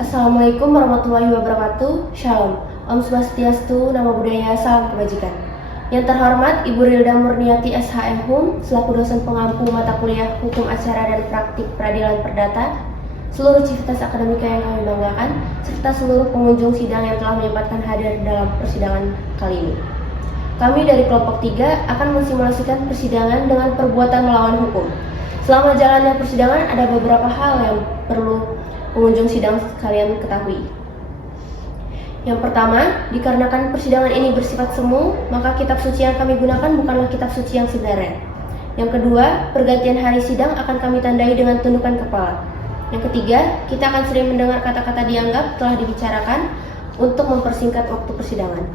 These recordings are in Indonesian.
Assalamualaikum warahmatullahi wabarakatuh. Shalom. Om Swastiastu, Namo Buddhaya, salam kebajikan. Yang terhormat Ibu Rilda Murniati SHM Hum, selaku dosen pengampu mata kuliah Hukum Acara dan Praktik Peradilan Perdata, seluruh civitas akademika yang kami banggakan, serta seluruh pengunjung sidang yang telah menyempatkan hadir dalam persidangan kali ini. Kami dari kelompok 3 akan mensimulasikan persidangan dengan perbuatan melawan hukum. Selama jalannya persidangan ada beberapa hal yang perlu pengunjung sidang sekalian ketahui. Yang pertama, dikarenakan persidangan ini bersifat semu, maka kitab suci yang kami gunakan bukanlah kitab suci yang sebenarnya. Yang kedua, pergantian hari sidang akan kami tandai dengan tundukan kepala. Yang ketiga, kita akan sering mendengar kata-kata dianggap telah dibicarakan untuk mempersingkat waktu persidangan.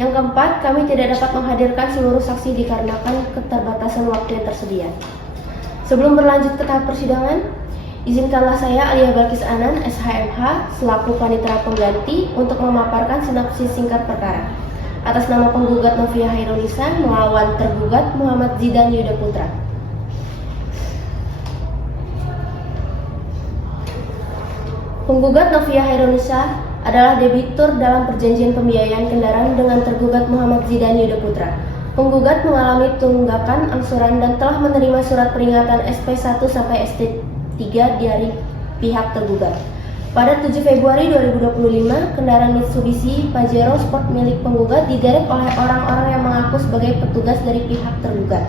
Yang keempat, kami tidak dapat menghadirkan seluruh saksi dikarenakan keterbatasan waktu yang tersedia. Sebelum berlanjut ke tahap persidangan, izinkanlah saya Alia Balkis Anan, SHMH, selaku panitera pengganti untuk memaparkan sinopsis singkat perkara. Atas nama penggugat Novia Hairunisa melawan tergugat Muhammad Zidan Yuda Putra. Penggugat Novia Hairunisa adalah debitur dalam perjanjian pembiayaan kendaraan dengan tergugat Muhammad Zidan Yuda Putra. Penggugat mengalami tunggakan angsuran dan telah menerima surat peringatan SP1 sampai SP3 dari pihak tergugat. Pada 7 Februari 2025, kendaraan Mitsubishi Pajero Sport milik penggugat diderek oleh orang-orang yang mengaku sebagai petugas dari pihak tergugat.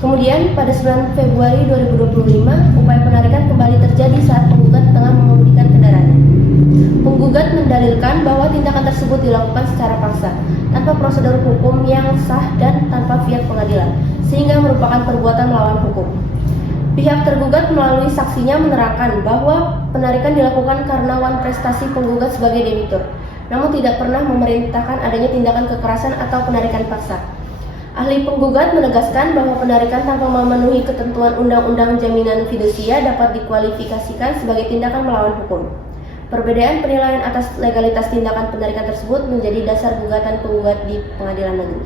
Kemudian, pada 9 Februari 2025, upaya penarikan kembali terjadi saat penggugat tengah mengemudikan kendaraannya. Penggugat mendalilkan bahwa tindakan tersebut dilakukan secara paksa, tanpa prosedur hukum yang sah dan tanpa fiat pengadilan, sehingga merupakan perbuatan melawan hukum. Pihak tergugat melalui saksinya menerangkan bahwa penarikan dilakukan karena wan prestasi penggugat sebagai debitur, namun tidak pernah memerintahkan adanya tindakan kekerasan atau penarikan paksa. Ahli penggugat menegaskan bahwa penarikan tanpa memenuhi ketentuan Undang-Undang Jaminan Fidusia dapat dikualifikasikan sebagai tindakan melawan hukum. Perbedaan penilaian atas legalitas tindakan penarikan tersebut menjadi dasar gugatan penggugat di pengadilan negeri.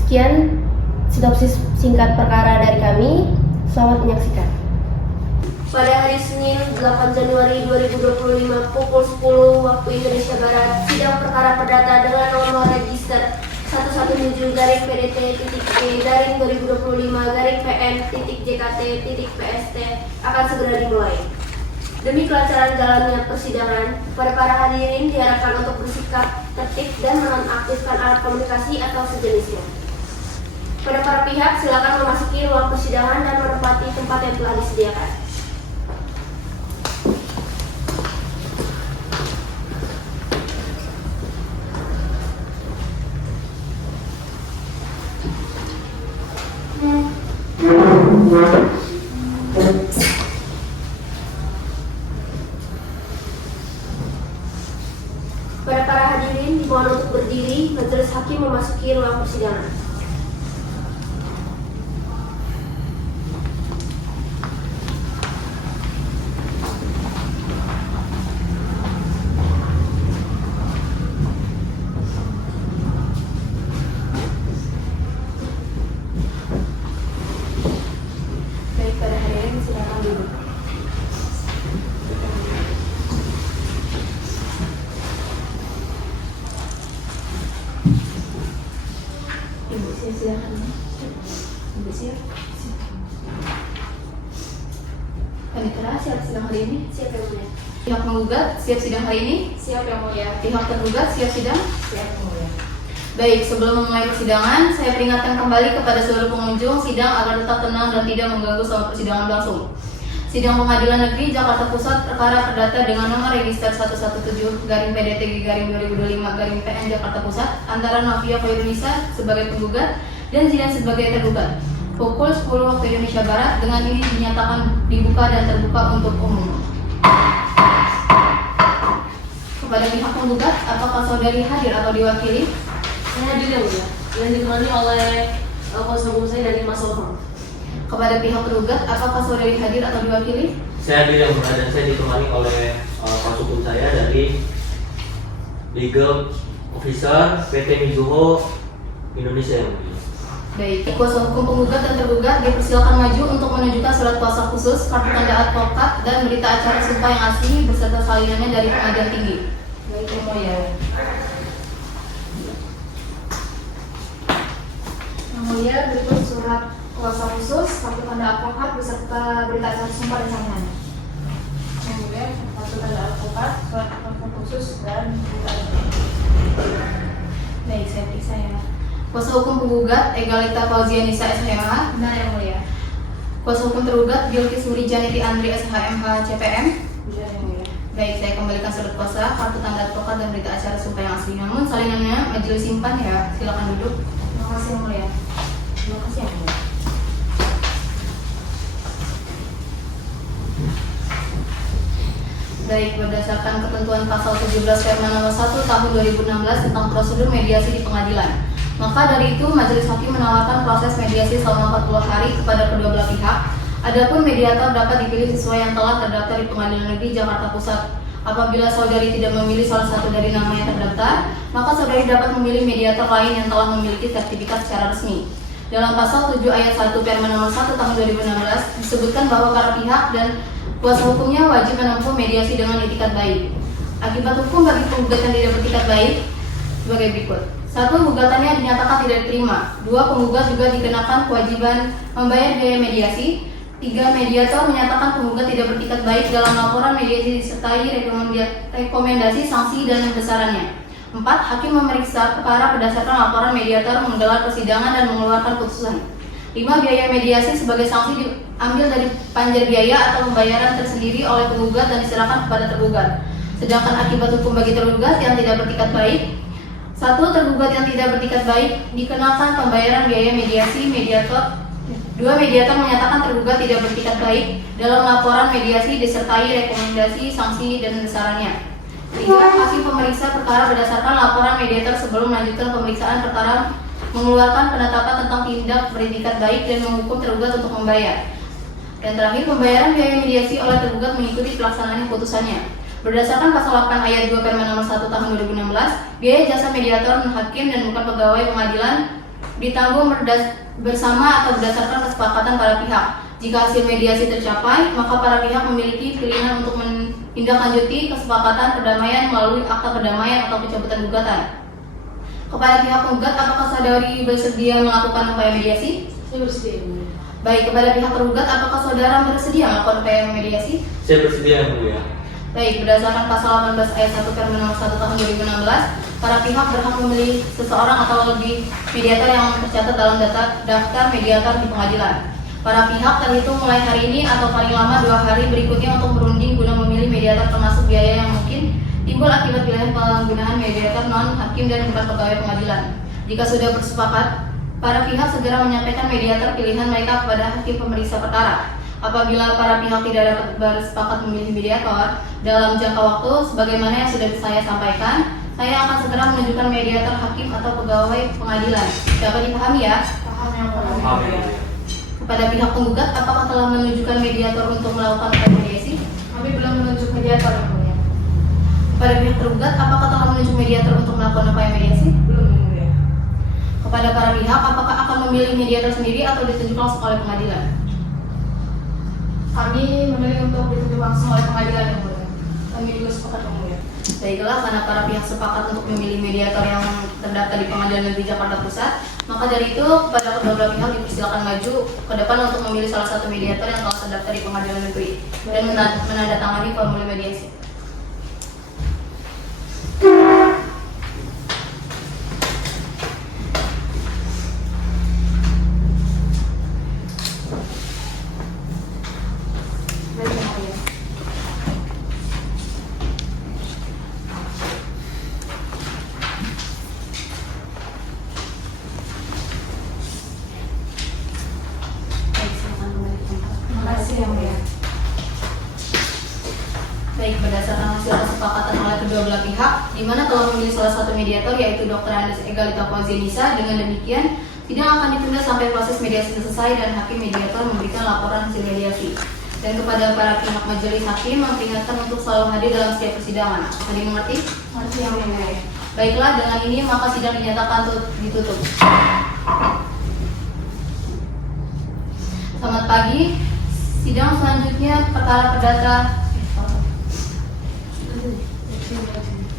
Sekian sinopsis singkat perkara dari kami. Selamat menyaksikan. Pada hari Senin 8 Januari 2025 pukul 10 waktu Indonesia Barat, sidang perkara perdata dengan nomor register 117-PDT-E-2025-PN-JKT-PST akan segera dimulai. Demi kelancaran jalannya persidangan, pada para hadirin diharapkan untuk bersikap tertib dan menonaktifkan alat komunikasi atau sejenisnya. Pada para pihak, silakan memasuki ruang persidangan dan menempati tempat yang telah disediakan. Pada para hadirin dimohon untuk berdiri, majelis hakim memasuki ruang persidangan. Baik, pada hadirin silakan duduk. Ibu silakan. Ibu siap. Panitera siap sidang hari ini? Siap yang mulia. Pihak menggugat siap sidang hari ini? Siap yang mulia. Pihak tergugat siap sidang? Siap yang mulia. Baik, sebelum memulai persidangan, saya peringatkan kembali kepada seluruh pengunjung sidang agar tetap tenang dan tidak mengganggu selama persidangan berlangsung. Sidang Pengadilan Negeri Jakarta Pusat perkara perdata dengan nomor register 117-PDT-2025-PN Jakarta Pusat antara Novia Hairunisa sebagai penggugat dan Zidan sebagai tergugat. Pukul 10 waktu Indonesia Barat, dengan ini dinyatakan dibuka dan terbuka untuk umum. Kepada pihak penggugat, apakah saudari hadir atau diwakili? Saya hadir yang mulia, yang ditemani oleh kuasa hukum saya dari Mas Ilham. Kepada pihak tergugat, apakah saudari hadir atau diwakili? Saya hadir yang mulia dan saya ditemani oleh kuasa hukum saya dari Legal Officer PT Mizuho Indonesia yang mulia. Baik, kuasa hukum penggugat dan tergugat dipersilakan maju untuk menunjukkan surat kuasa khusus, kartu tanda advokat, dan berita acara sumpah yang asli beserta salinannya dari pengadilan tinggi. Baik, Yang Mulia. Yang Mulia, berikut surat kuasa khusus, kartu tanda advokat beserta berita acara sumpah dan salinannya. Yang Mulia, kartu tanda advokat, surat kuasa khusus dan berita acara. Baik, saya periksa ya. Kuasa hukum penggugat Egalita Fauzia Nisa SHMH. Benar Yang Mulia. Kuasa hukum tergugat Bilkis Wuri Janiti Andri SHMH CPM. Benar Yang Mulia. Baik, saya kembalikan surat kuasa, kartu tanda advokat, dan berita acara sumpah yang asli. Namun salinannya majelis simpan ya. Silakan duduk. Terima kasih Yang Mulia. Terima kasih Yang Mulia. Baik, berdasarkan ketentuan pasal 17 Permen nomor 1 tahun 2016 tentang prosedur mediasi di pengadilan, maka dari itu majelis hakim menawarkan proses mediasi selama 40 hari kepada kedua belah pihak. Adapun mediator dapat dipilih sesuai yang telah terdaftar di Pengadilan Negeri Jakarta Pusat. Apabila saudari tidak memilih salah satu dari nama yang terdaftar, maka saudari dapat memilih mediator lain yang telah memiliki sertifikat secara resmi. Dalam pasal 7 ayat 1 Permen nomor 1 tahun 2016 disebutkan bahwa para pihak dan kuasa hukumnya wajib menempuh mediasi dengan itikat baik. Akibat hukum bagi penggugat yang tidak beretikat baik sebagai berikut. 1. Gugatannya dinyatakan tidak diterima. 2. Penggugat juga dikenakan kewajiban membayar biaya mediasi. 3. Mediator menyatakan penggugat tidak beretikat baik dalam laporan mediasi disertai rekomendasi sanksi dan besarannya. 4. Hakim memeriksa perkara berdasarkan laporan mediator, menggelar persidangan dan mengeluarkan putusan. 5. Biaya mediasi sebagai sanksi diambil dari panjar biaya atau pembayaran tersendiri oleh penggugat dan diserahkan kepada tergugat. Sedangkan akibat hukum bagi tergugat yang tidak beretikat baik, 1. Tergugat yang tidak beretikat baik dikenakan pembayaran biaya mediasi mediator. 2. Mediator menyatakan tergugat tidak beretikat baik dalam laporan mediasi disertai rekomendasi sanksi dan besarannya. 3. Hakim pemeriksa perkara berdasarkan laporan mediator sebelum melanjutkan pemeriksaan perkara mengeluarkan penetapan tentang tindak beretikat baik dan menghukum tergugat untuk membayar. Dan terakhir, pembayaran biaya mediasi oleh tergugat mengikuti pelaksanaan putusannya. Berdasarkan pasal 8 ayat 2 Permen nomor 1 tahun 2016, biaya jasa mediator hakim dan bukan pegawai pengadilan ditanggung bersama atau berdasarkan kesepakatan para pihak. Jika hasil mediasi tercapai, maka para pihak memiliki pilihan untuk menindaklanjuti kesepakatan perdamaian melalui akta perdamaian atau pencabutan gugatan. Kepada pihak penggugat, apakah saudari bersedia melakukan upaya mediasi? Saya bersedia Yang Mulia. Baik, kepada pihak tergugat, apakah saudara bersedia melakukan upaya mediasi? Saya bersedia Yang Mulia. Baik, berdasarkan pasal 18 ayat 1 Permen nomor 1 tahun 2016, para pihak berhak memilih seseorang atau lebih mediator yang tercatat dalam daftar mediator di pengadilan. Para pihak terhitung mulai hari ini atau paling lama 2 hari berikutnya untuk berunding guna memilih mediator, termasuk biaya yang mungkin timbul akibat pilihan penggunaan mediator non-hakim dan bukan pegawai pengadilan. Jika sudah bersepakat, para pihak segera menyampaikan mediator pilihan mereka kepada hakim pemeriksa perkara. Apabila para pihak tidak dapat bersepakat memilih mediator dalam jangka waktu sebagaimana yang sudah saya sampaikan, saya akan segera menunjukkan mediator hakim atau pegawai pengadilan. Dapat dipahami ya? Paham Yang Mulia. Amin. Kepada pihak penggugat, apakah telah menunjukkan mediator untuk melakukan upaya mediasi? Kami belum menunjuk mediator Yang Mulia. Kepada pihak tergugat, apakah telah menunjuk mediator untuk melakukan upaya mediasi? Belum Yang Mulia. Kepada para pihak, apakah akan memilih mediator sendiri atau ditunjuk langsung oleh pengadilan? Kami memilih untuk ditunjuk langsung oleh pengadilan Yang Mulia. Kami juga sepakat Yang Mulia. Baiklah, karena para pihak sepakat untuk memilih mediator yang terdaftar di Pengadilan Negeri Jakarta Pusat, maka dari itu kepada kedua belah pihak dipersilakan maju ke depan untuk memilih salah satu mediator yang telah terdaftar di Pengadilan Negeri dan menandatangani formulir mediasi. Baik Yang Mulia. Baik, silakan kembali ke tempat. Terima kasih Yang Mulia. Baik, berdasarkan hasil kesepakatan oleh kedua belah pihak, di mana telah memilih salah satu mediator yaitu Dr. Andes Egalita Fauzia Nisa, dengan demikian sidang akan ditunda sampai proses mediasi selesai dan hakim mediator memberikan laporan hasil mediasi. Dan kepada para pihak majelis hakim memperingatkan untuk selalu hadir dalam setiap persidangan. Apakah dimengerti? Terima Yang Mulia. Baiklah, dengan ini maka sidang dinyatakan ditutup. Selamat pagi. Sidang selanjutnya perkara perdata.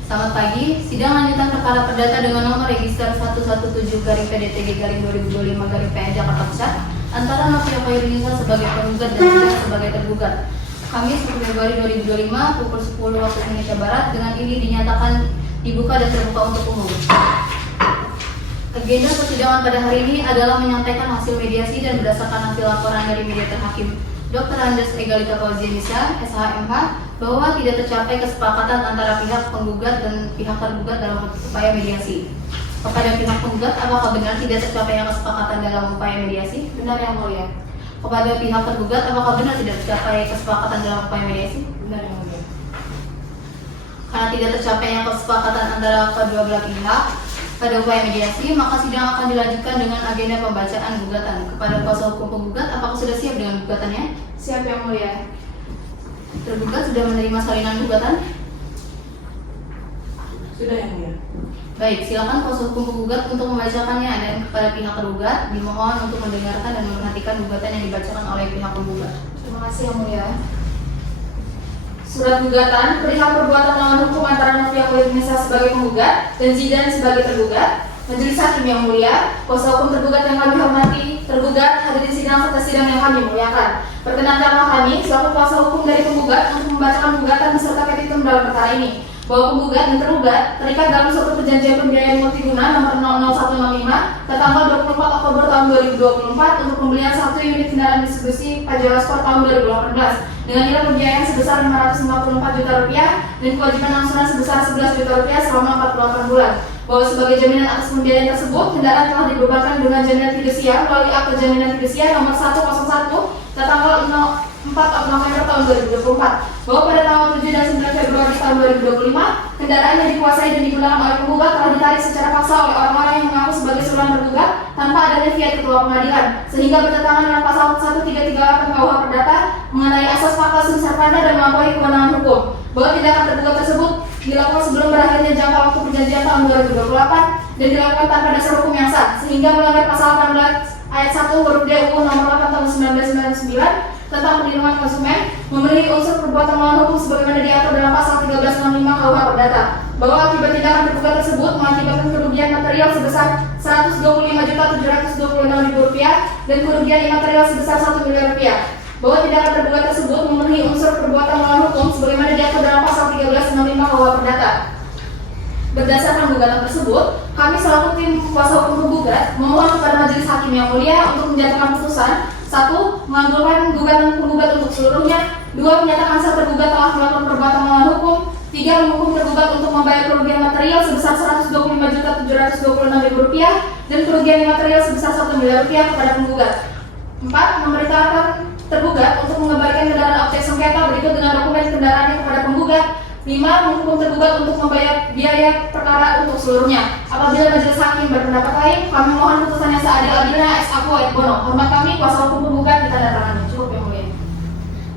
Selamat pagi. Sidang lanjutan perkara perdata dengan nomor register 117-PDTG-2025-PN Jakarta Pusat antara Novia Khairunisa sebagai penggugat dan Sidang sebagai tergugat. Kamis 10 Februari 2025 pukul 10 waktu Indonesia Barat. Dengan ini dinyatakan dibuka dan terbuka untuk umum. Agenda persidangan pada hari ini adalah menyampaikan hasil mediasi dan berdasarkan hasil laporan dari mediator hakim Dr. Andes Egalita Fauzianisa, SHMH, bahwa tidak tercapai kesepakatan antara pihak penggugat dan pihak tergugat dalam upaya mediasi. Kepada pihak penggugat, apakah benar tidak tercapai kesepakatan dalam upaya mediasi? Benar Yang Mulia. Kepada pihak tergugat, apakah benar tidak tercapai kesepakatan dalam upaya mediasi? Benar Yang Mulia. Karena tidak tercapai kesepakatan antara kedua belah pihak pada upaya mediasi, maka sidang akan dilanjutkan dengan agenda pembacaan gugatan. Kepada kuasa hukum penggugat, apakah sudah siap dengan gugatannya? Siap Yang Mulia. Tergugat sudah menerima salinan gugatan? Sudah Yang Mulia. Baik, silakan kuasa hukum penggugat untuk membacakannya, dan kepada pihak tergugat dimohon untuk mendengarkan dan memperhatikan gugatan yang dibacakan oleh pihak penggugat. Terima kasih Yang Mulia. Surat gugatan perihal perbuatan melawan hukum antara Novia Khairunisa sebagai penggugat dan Zidan sebagai tergugat. Majelis Hakim yang mulia, kuasa hukum tergugat yang kami hormati, tergugat, hadirin sidang serta sidang yang kami muliakan. Perkenankanlah kami selaku kuasa hukum dari penggugat untuk membacakan gugatan beserta petitum dalam perkara ini, bahwa penggugat dan tergugat terikat dalam suatu perjanjian pembiayaan multiguna nomor 00165 tertanggal 24 Oktober tahun 2024 untuk pembelian 1 unit kendaraan distribusi Pajero Sport tahun 2018 dengan nilai pembiayaan sebesar Rp554 juta dan kewajiban angsuran sebesar Rp11 juta selama 48 bulan. Bahwa sebagai jaminan atas pembiayaan tersebut, kendaraan telah dibebankan dengan jaminan fidusia melalui akte jaminan fidusia nomor 101 tertanggal 4 November tahun 2024. Bahwa pada tanggal 7 dan 9 Februari tahun 2025, kendaraan yang dikuasai dan digunakan oleh penggugat telah ditarik secara paksa oleh orang-orang yang mengaku sebagai suruhan tergugat tanpa adanya fiat ketua pengadilan, sehingga bertentangan dengan pasal 1338 KUH Perdata mengenai asas fakta sum servanda dan melampaui kewenangan hukum. Bahwa tindakan tergugat tersebut dilakukan sebelum berakhirnya jangka waktu perjanjian tahun 2028 dan dilakukan tanpa dasar hukum yang sah, sehingga melanggar pasal 18 ayat 1 huruf D UU nomor 8 tahun 1999 tentang perlindungan konsumen, memenuhi unsur perbuatan melawan hukum sebagaimana diatur dalam pasal 1365 KUH Perdata. Bahwa akibat tindakan tergugat tersebut mengakibatkan kerugian material sebesar Rp125.726.000 dan kerugian imaterial sebesar Rp1 miliar. Bahwa tindakan tergugat tersebut memenuhi unsur perbuatan melawan hukum sebagaimana diatur dalam pasal 1365 KUH Perdata. Berdasarkan gugatan tersebut, kami selaku tim kuasa hukum penggugat memohon kepada Majelis Hakim yang mulia untuk menjatuhkan putusan: 1. Mengabulkan gugatan penggugat untuk seluruhnya. 2. Menyatakan sah tergugat telah melakukan perbuatan melawan hukum. 3. Menghukum tergugat untuk membayar kerugian material sebesar Rp125.726.000 dan kerugian imaterial sebesar Rp1 miliar kepada penggugat. 4. Memerintahkan tergugat untuk mengembalikan kendaraan objek sengketa berikut dengan dokumen kendaraannya kepada penggugat. 5. Menghukum tergugat untuk membayar biaya perkara untuk seluruhnya. Apabila majelis hakim berpendapat lain, kami mohon putusan yang seadil-adilnya ex aequo et bono. Hormat kami, kuasa hukum penggugat ditandatangani. Cukup yang mulia.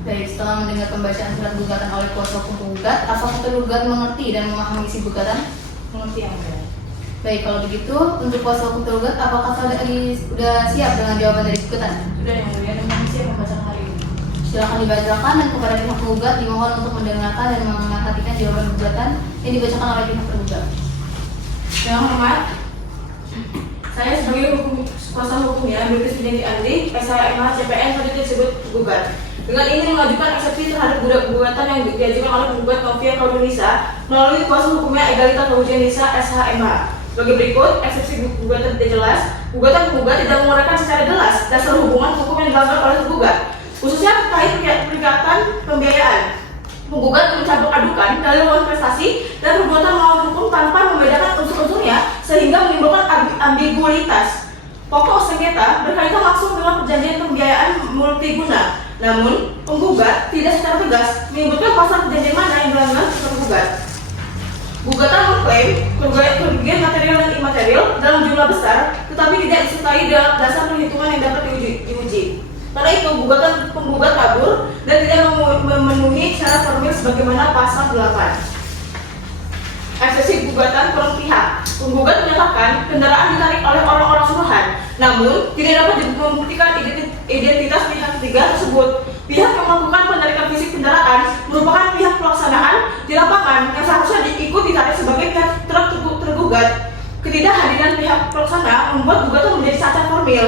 Baik, setelah mendengar pembacaan surat gugatan oleh kuasa hukum penggugat, apakah tergugat mengerti dan memahami isi gugatan? Mengerti Yang Mulia. Baik, kalau begitu, untuk kuasa hukum tergugat, apakah sudah siap dengan jawaban dari gugatan? Sudah Yang Mulia, dan kami siap membacakan hari ini. Silakan dibacakan, dan kepada pihak penggugat dimohon untuk mendengarkan dan memperhatikan jawaban gugatan yang dibacakan oleh pihak tergugat. Yang hormat, saya sebagai kuasa hukumnya Bilqis binti Andi, SHMH CPN selanjutnya disebut gugat. Dengan ini mengajukan eksepsi terhadap gugatan yang diajukan oleh penggugat Novia Khairunisa melalui kuasa hukumnya Egalita Fauzianisa SHMH. Sebagai berikut, eksepsi gugatan tidak jelas. Gugatan penggugat tidak menguraikan secara jelas dasar hubungan hukum yang dilanggar oleh tergugat, khususnya terkait perikatan pembiayaan. Penggugat mencampur adukan dalil manifestasi dan perbuatan melawan hukum tanpa membedakan unsur-unsurnya sehingga menimbulkan ambiguitas. Pokok sengketa berkaitan langsung dengan perjanjian pembiayaan multiguna. Namun, penggugat tidak secara tegas menyebutkan pasal perjanjian mana yang dilanggar tergugat. Gugatan mengklaim kerugian material dan imaterial dalam jumlah besar, tetapi tidak disertai dasar perhitungan yang dapat diuji. Karena itu, gugatan penggugat kabur dan tidak memenuhi syarat formil sebagaimana pasal 8. Eksepsi gugatan kurang pihak. Penggugat menyatakan kendaraan ditarik oleh orang-orang suruhan, namun tidak dapat membuktikan identitas pihak ketiga tersebut. Pihak yang melakukan penarikan fisik kendaraan merupakan pihak pelaksanaan di lapangan yang seharusnya ikut ditarik sebagai pihak tergugat. Ketidakhadiran pihak pelaksana membuat gugatan menjadi cacat formil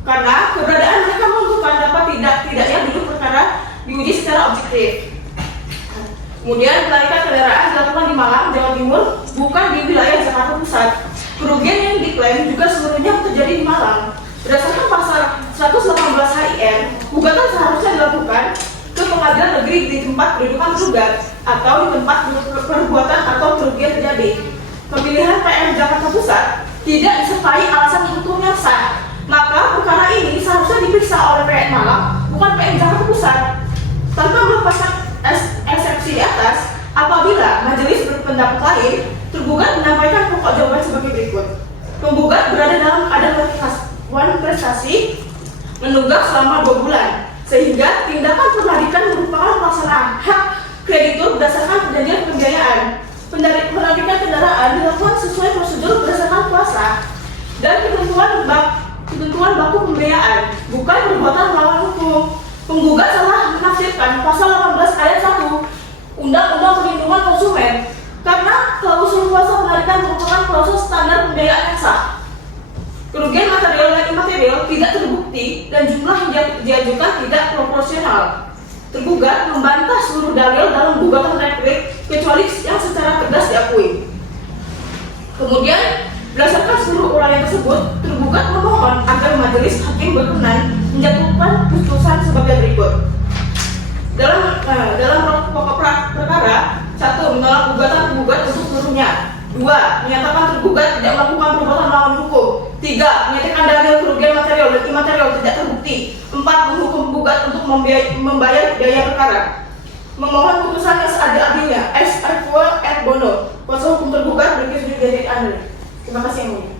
karena keberadaan mereka menentukan dapat tidaknya duduk perkara diuji secara objektif. Kemudian penarikan kendaraan dilakukan di Malang, Jawa Timur, bukan di wilayah Jakarta Pusat. Kerugian yang diklaim juga seluruhnya terjadi di Malang. Berdasarkan pasal 118 HIR, gugatan seharusnya dilakukan ke pengadilan negeri di tempat kedudukan tergugat atau di tempat perbuatan atau kerugian terjadi. Pemilihan PM Jakarta Pusat tidak disertai alasan hukum yang sah, maka perkara ini seharusnya diperiksa oleh PM Malang, bukan PM Jakarta Pusat. Tanpa melepaskan eksepsi di atas, apabila majelis berpendapat lain, tergugat menyampaikan pokok jawaban sebagai berikut. Penggugat berada dalam keadaan prestasi menunggak selama 2 bulan, sehingga tindakan penarikan merupakan pelaksanaan hak kreditur berdasarkan perjanjian pembiayaan. Penarikan kendaraan dilakukan sesuai prosedur berdasarkan kuasa dan ketentuan baku pembiayaan, bukan perbuatan melawan hukum. Penggugat salah menafsirkan pasal 18 ayat 1 Undang-Undang Perlindungan Konsumen karena klausul kuasa penarikan merupakan klausul standar pembiayaan yang sah. Kerugian material dan imaterial tidak terbukti dan jumlah yang diajukan tidak proporsional. Tergugat membantah seluruh dalil dalam gugatan replik kecuali yang secara tegas diakui. Kemudian, berdasarkan seluruh uraian tersebut, tergugat memohon agar majelis hakim berkenan menjatuhkan putusan sebagai berikut. Dalam pokok perkara, 1. Menolak gugatan tergugat untuk seluruhnya. 2. Menyatakan tergugat tidak melakukan perbuatan melawan hukum. 3. Menyatakan dalil kerugian material dan imaterial tidak terbukti. 4. Menghukum penggugat untuk membayar biaya perkara. Memohon putusan yang seadil-adilnya. S. Equal et bono. Kuasa hukum tergugat berkesudahan dari Anda. Terima kasih yang mulia.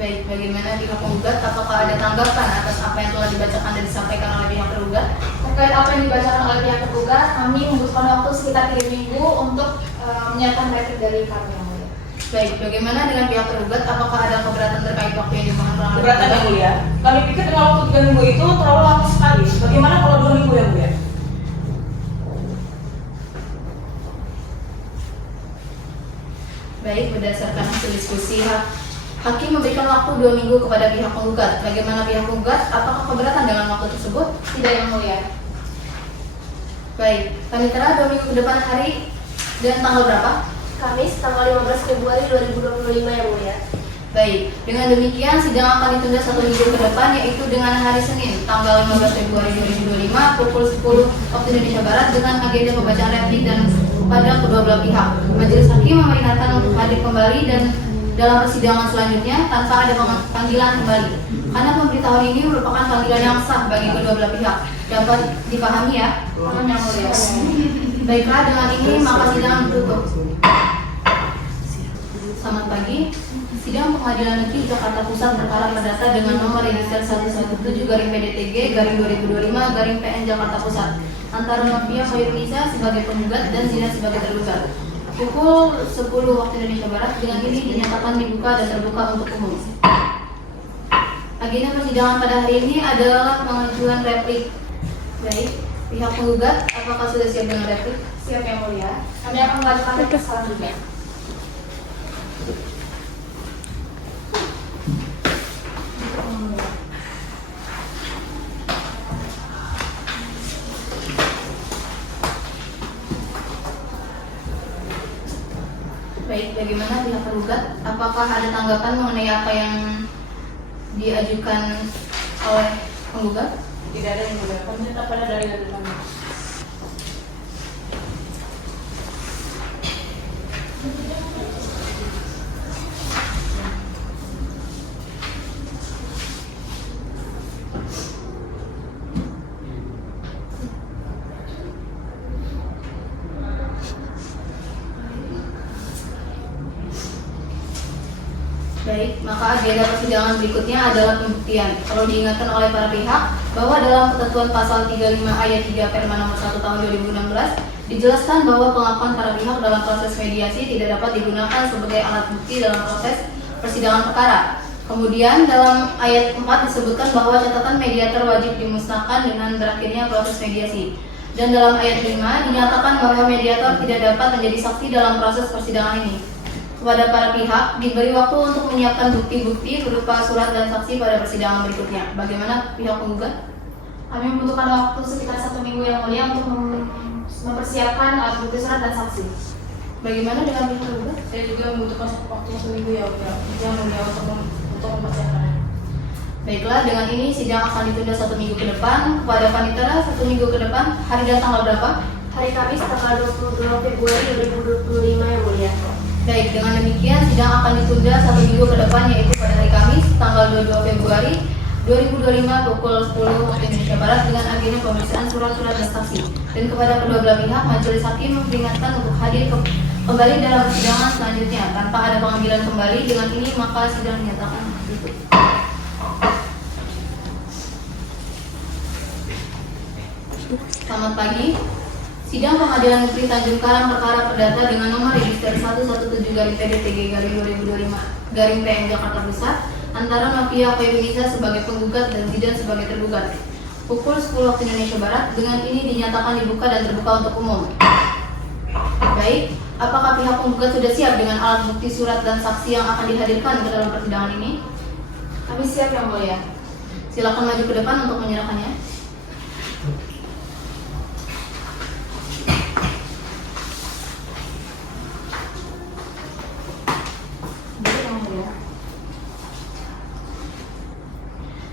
Baik, bagaimana pihak penggugat? Apakah ada tanggapan atas apa yang telah dibacakan dan disampaikan oleh pihak tergugat? Terkait apa yang dibacakan oleh pihak tergugat, kami membutuhkan waktu sekitar 3 minggu untuk menyiapkan replik dari kami yang mulia. Baik, bagaimana dengan pihak tergugat? Apakah ada keberatan terkait waktu yang dimohon oleh Keberatan yang mulia. Kami pikir dengan waktu 3 minggu itu terlalu lama sekali. Bagaimana kalau 2 minggu yang mulia? Baik, berdasarkan hasil diskusi, hakim memberikan waktu 2 minggu kepada pihak penggugat. Bagaimana pihak penggugat? Apakah keberatan dengan waktu tersebut? Tidak yang mulia. Baik, panitera 2 minggu ke depan hari dan tanggal berapa? Kamis tanggal 15 Februari 2025 yang mulia. Baik, dengan demikian sidang akan ditunda 1 minggu ke depan, yaitu dengan hari Senin tanggal 15 Februari 2025 pukul 10 waktu Indonesia Barat dengan agenda pembacaan replik dan pada kedua belah pihak. Majelis hakim memperingatkan untuk hadir kembali dan dalam persidangan selanjutnya tanpa ada panggilan kembali, karena pemberitahuan ini merupakan panggilan yang sah bagi kedua belah pihak. Dapat dipahami ya? Mohon yang mulia. Baiklah, dengan ini maka sidang ditutup. Selamat pagi. Sidang Pengadilan Negeri Jakarta Pusat perkara perdata dengan nomor register 117-PDTG-2025-PN Jakarta Pusat antara Nofia Khairunisa sebagai penggugat dan Zidan sebagai tergugat. Pukul 10 waktu Indonesia Barat, dengan ini dinyatakan dibuka dan terbuka untuk umum. Agenda persidangan pada hari ini adalah pengajuan replik. Baik, pihak penggugat, apakah sudah siap dengan replik? Siap yang mulia. Kami akan mengajukan replik selanjutnya. Baik, bagaimana pihak tergugat? Apakah ada tanggapan mengenai apa yang diajukan oleh penggugat? Tidak ada yang mulia. Kami tetap pada dalil dari kami. Baik, maka agenda persidangan berikutnya adalah pembuktian. Perlu diingatkan oleh para pihak bahwa dalam ketentuan pasal 35 ayat 3 Perma nomor 1 tahun 2016 Dijelaskan bahwa pengakuan para pihak dalam proses mediasi tidak dapat digunakan sebagai alat bukti dalam proses persidangan perkara. Kemudian dalam ayat 4 disebutkan bahwa catatan mediator wajib dimusnahkan dengan berakhirnya proses mediasi. Dan dalam ayat 5 dinyatakan bahwa mediator tidak dapat menjadi saksi dalam proses persidangan ini. Kepada para pihak diberi waktu untuk menyiapkan bukti-bukti berupa surat dan saksi pada persidangan berikutnya. Bagaimana pihak penggugat? Kami membutuhkan waktu sekitar 1 minggu yang mulia untuk mempersiapkan alat bukti surat dan saksi. Bagaimana dengan pihak penggugat? Saya juga membutuhkan waktu 1 minggu ya mulia untuk mempersiapkan. Baiklah, dengan ini sidang akan ditunda 1 minggu ke depan. Kepada panitera 1 minggu ke depan, hari dan tanggal berapa? Hari Kamis tanggal 22 Februari 2025 yang mulia. Baik, dengan demikian sidang akan ditunda 1 minggu ke depan, yaitu pada hari Kamis tanggal 22 Februari 2025 pukul 10 waktu Indonesia Barat dengan agenda pemeriksaan surat-surat dan saksi. Dan kepada kedua belah pihak, majelis hakim memperingatkan untuk hadir kembali dalam persidangan selanjutnya tanpa ada panggilan kembali. Dengan ini maka sidang dinyatakan tutup. Selamat pagi. Sidang Pengadilan Negeri Tanjung Karang perkara perdata dengan nomor register 117-PDTG/2025-PM Jakarta Pusat antara Novia Febinisa sebagai penggugat dan Zidan sebagai tergugat. Pukul 10 waktu Indonesia Barat, dengan ini dinyatakan dibuka dan terbuka untuk umum. Baik, apakah pihak penggugat sudah siap dengan alat bukti surat dan saksi yang akan dihadirkan ke dalam persidangan ini? Kami siap yang mulia. Silakan maju ke depan untuk menyerahkannya.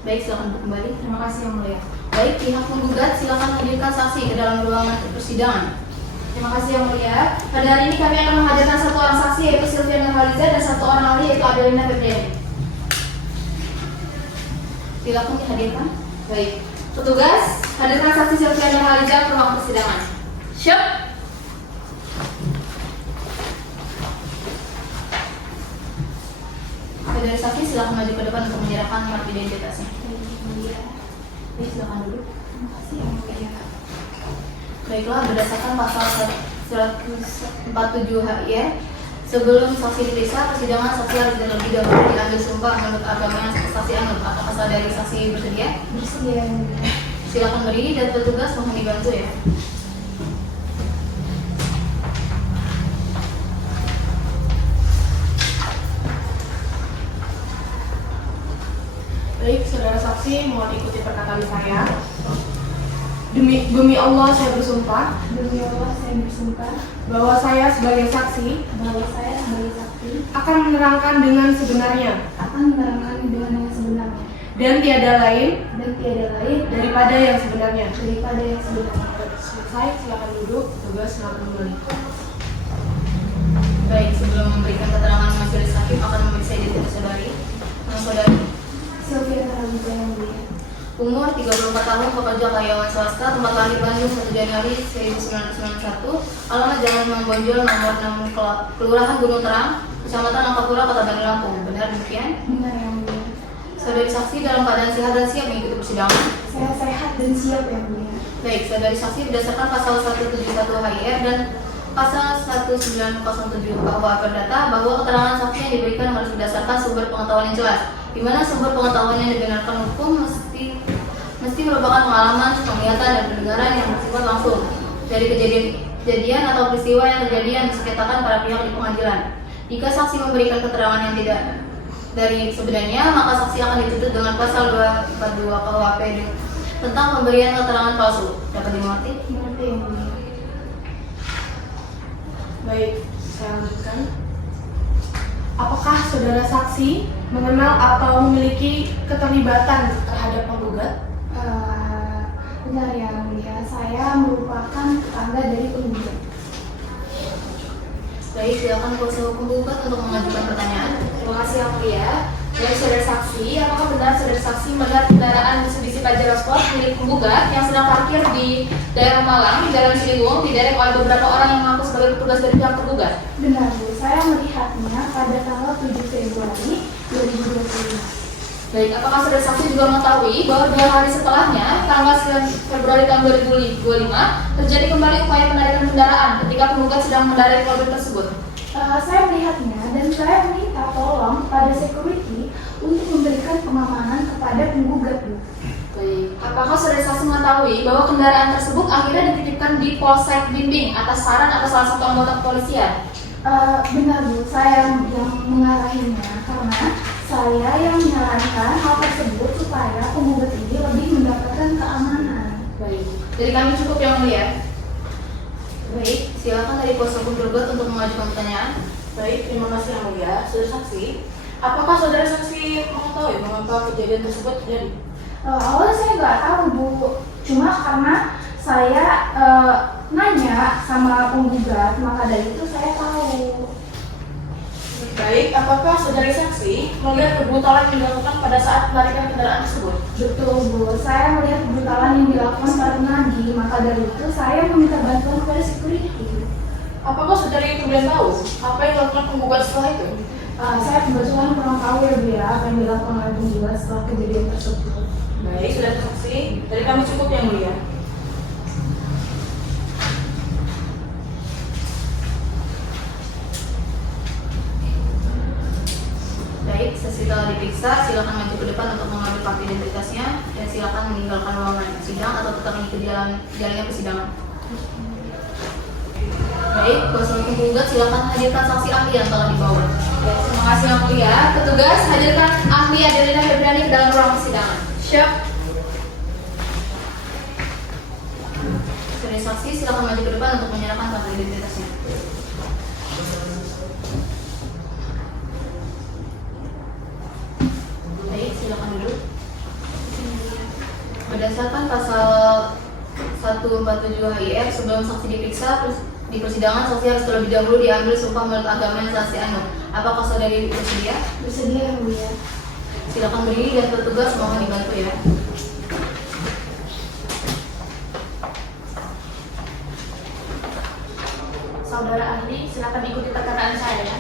Baik, silakan untuk kembali. Terima kasih yang mulia. Baik, pihak penggugat silakan hadirkan saksi ke dalam ruangan persidangan. Terima kasih yang mulia. Pada hari ini kami akan menghadirkan 1 orang saksi yaitu Sylvia Nurhaliza dan 1 orang ahli yaitu Adelina Febriani. Silakan dihadirkan. Baik. Petugas, hadirkan saksi Sylvia Nurhaliza ke ruang persidangan. Siap. Saudara saksi silakan maju ke depan untuk menyerahkan kartu identitasnya. Baik, silakan duduk. Terima kasih yang mulia. Baiklah, berdasarkan pasal 147 HIR, sebelum saksi diperiksa, persidangan saksi harus terlebih dahulu diambil sumpah menurut agama yang saksi anut. Apakah saudari saksi bersedia? Bersedia yang mulia. Silakan berdiri dan petugas mohon dibantu ya. Baik, saudara saksi, mohon ikuti perkataan saya. Demi Allah saya bersumpah Demi Allah saya bersumpah bahwa saya sebagai saksi bahwa saya sebagai saksi akan menerangkan dengan sebenarnya akan menerangkan dengan yang sebenarnya dan tiada lain daripada yang sebenarnya. Selesai, silakan duduk. Tugas silakan kembali. Baik, sebelum memberikan keterangan majelis hakim akan memeriksa identitas saudari. Nama saudari? Sylvia Nurhaliza yang mulia. Umur 34 tahun, pekerja karyawan swasta, tempat lahir Bandung 1 Januari 1991, alamat Jalan Mangbonjol nomor 6 Kelurahan Gunung Terang, Kecamatan Angkapura, Kota Bandung, Lampung. Benar demikian? Benar yang mulia. Saudari saksi dalam keadaan sehat dan siap mengikuti persidangan. Saya sehat dan siap yang mulia. Baik, saudari saksi berdasarkan pasal 171 HIR dan pasal 1907 KUH Perdata bahwa keterangan saksi yang diberikan harus berdasarkan sumber pengetahuan yang jelas, di mana sumber pengetahuan yang dibenarkan hukum mesti merupakan pengalaman, penglihatan, dan pendengaran yang bersifat langsung dari kejadian atau peristiwa yang terjadi yang disengketakan para pihak di pengadilan. Jika saksi memberikan keterangan yang tidak dari sebenarnya, maka saksi akan dituntut dengan pasal 242 KUHP tentang pemberian keterangan palsu. Dapat dimengerti? Mengerti yang mulia. Baik, saya lanjutkan. Apakah saudara saksi mengenal atau memiliki keterlibatan terhadap penggugat? Benar yang mulia, saya merupakan tetangga dari penggugat. Baik, silakan kuasa hukum penggugat untuk mengajukan pertanyaan. Terima kasih yang mulia. Dari saudara saksi, apakah benar saudara saksi melihat kendaraan Mitsubishi Pajero Sport milik penggugat yang sedang parkir di daerah Malang, di Jalan Ciliwung, diderek oleh beberapa orang yang mengaku sebagai petugas dari pihak penggugat? Benar Bu, saya melihatnya pada tanggal 7 Februari 2025. Baik, apakah saudara saksi juga mengetahui bahwa 2 hari setelahnya, tanggal 9 Februari tahun 2025, terjadi kembali upaya penarikan kendaraan ketika penggugat sedang mendarat mobil tersebut? Saya melihatnya dan saya minta tolong kepada security untuk memberikan pengamanan kepada penggugat, Bu. Baik, apakah saudara saksi mengetahui bahwa kendaraan tersebut akhirnya dititipkan di Polsek Bimbing atas saran atau salah satu anggota kepolisian? Benar, Bu, saya yang mengarahinya karena saya yang menyarankan hal tersebut supaya penggugat ini lebih mendapatkan keamanan. Baik, jadi kami cukup yang mulia. Baik, silakan dari kuasa hukum tergugat untuk mengajukan pertanyaan. Baik, terima kasih yang mulia. Saudara saksi, apakah saudara saksi mengetahui mengapa kejadian tersebut terjadi? Awalnya saya nggak tahu, Bu, cuma karena saya nanya sama penggugat, maka dari itu saya tahu. Baik, apakah saudara saksi melihat kebrutalan yang dilakukan pada saat melarikan kendaraan tersebut? Betul, Bu, saya melihat kebrutalan yang dilakukan para penagih, maka dari itu saya meminta bantuan kepada security. Apakah saudara kemudian tahu apa yang dilakukan penggugat setelah itu? Saya kebetulan kurang tahu ya, Bu, ya, apa yang dilakukan oleh penggugat setelah kejadian tersebut. Baik, saudara saksi, dari kami cukup yang mulia. Baik, sesi telah diperiksa, silakan maju ke depan untuk mengambil kartu identitasnya dan silakan meninggalkan ruangan sidang atau tetap mengikuti jalannya persidangan. Baik, kuasa hukum penggugat silakan hadirkan saksi ahli yang telah dibawa. Baik, terima kasih yang mulia. Petugas hadirkan ahli Adelina Febriani ke dalam ruang persidangan. Siap. Saudara saksi silakan maju ke depan untuk menyerahkan kartu identitasnya. Baik, silakan duduk. Berdasarkan pasal 147 HIR, sebelum saksi diperiksa di persidangan, saksi harus terlebih dahulu diambil sumpah menurut agama yang saksi anut. Apakah saudari bersedia? Bersedia, Bu, ya. Silakan berdiri dan petugas mohon dibantu ya. Saudara ahli, silakan ikuti perkataan saya, ya.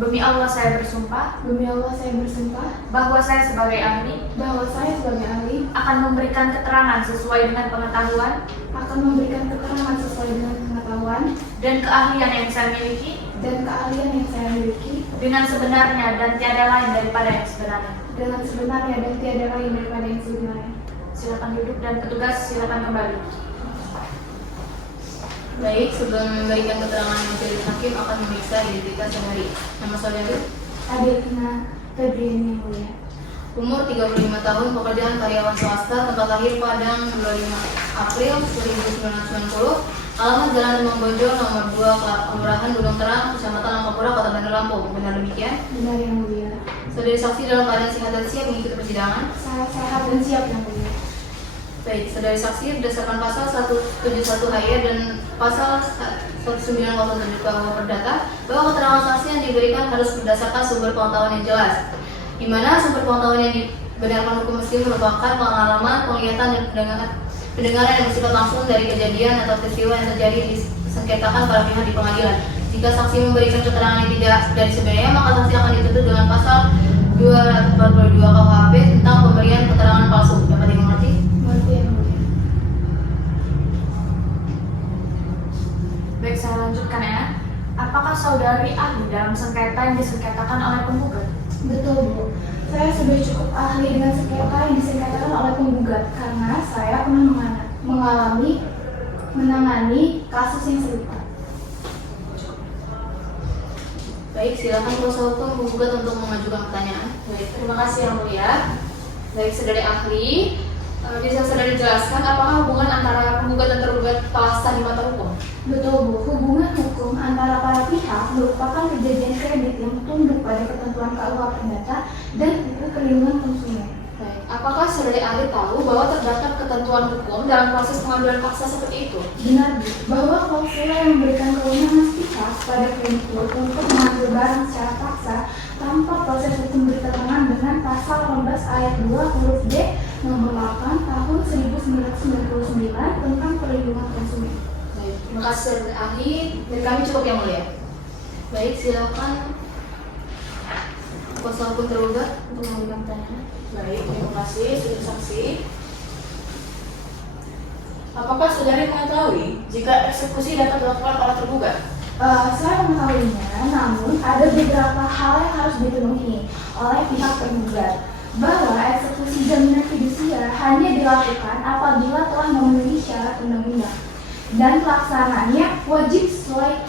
Demi Allah saya bersumpah. Demi Allah saya bersumpah bahwa saya sebagai ahli bahwa saya sebagai ahli akan memberikan keterangan sesuai dengan pengetahuan akan memberikan keterangan sesuai dengan pengetahuan dan keahlian yang saya miliki dan keahlian yang saya miliki dengan sebenarnya dan tiada lain daripada yang sebenarnya. dengan sebenarnya dan tiada lain daripada yang sebenarnya. Silakan duduk dan petugas silakan kembali. Baik, sebelum memberikan keterangan majelis hakim akan memeriksa identitas saudari. Nama saudari? Adelina Febriani, yang mulia. Umur 35 tahun, pekerjaan karyawan swasta, tempat lahir Padang 25 April 1990, alamat Jalan Demang Bojo nomor 2 Kelurahan Gunung Terang, Kecamatan Langkapura, Kota Bandar Lampung. Benar demikian? Benar, yang mulia. Saudari saksi dalam keadaan sehat dan siap mengikuti persidangan? Saya sehat dan siap, yang mulia. Baik, saudari saksi berdasarkan pasal 171 HIR dan pasal 1907 KUH Perdata bahwa keterangan saksi yang diberikan harus berdasarkan sumber pengetahuan yang jelas, di mana sumber pengetahuan yang dibenarkan hukum mesti merupakan pengalaman, penglihatan, dan pendengaran yang bersifat langsung dari kejadian atau peristiwa yang terjadi disengketakan para pihak di pengadilan. Jika saksi memberikan keterangan yang tidak dari sebenarnya, maka saksi akan dituntut dengan pasal 242 KUHP tentang pemberian keterangan palsu. Dapat dimengerti? Mengerti, yang mulia. Baik, saya lanjutkan ya. Apakah saudari ahli dalam sengketa yang disengketakan oleh penggugat? Betul, Bu. Saya sudah cukup ahli dengan sengketa yang disengketakan oleh penggugat karena saya pernah menangani kasus yang serupa. Baik, silakan kuasa hukum penggugat untuk mengajukan pertanyaan. Baik, terima kasih yang mulia. Baik, saudari ahli, bisa saudari jelaskan apakah hubungan antara penggugat dan tergugat telah sah di mata hukum? Betul, Bu. Hubungan hukum antara para pihak merupakan kejadian kredit yang tunduk pada ketentuan KUH Perdata dan UU Perlindungan Konsumen. Baik, apakah saudari ahli tahu bahwa terdapat ketentuan hukum dalam proses pengambilan paksa seperti itu? Benar, Bu, bahwa klausul yang memberikan kewenangan pihak pada kreditur untuk mengambil barang secara paksa tanpa proses hukum bertentangan dengan pasal 18 ayat 2 huruf D nomor 8 tahun 1999 tentang perlindungan konsumen. Baik, terima kasih saudari ahli. Dari kami cukup yang mulia. Baik, silakan kuasa hukum tergugat untuk memberikan pertanyaan. Baik, terima kasih saudara saksi. Apakah saudari mengetahui jika eksekusi dapat dilakukan oleh tergugat? Saya mengetahuinya, namun ada beberapa hal yang harus dipenuhi oleh pihak tergugat, bahwa eksekusi jaminan fidusia hanya dilakukan apabila telah memenuhi syarat undang-undang dan pelaksanaannya wajib sesuai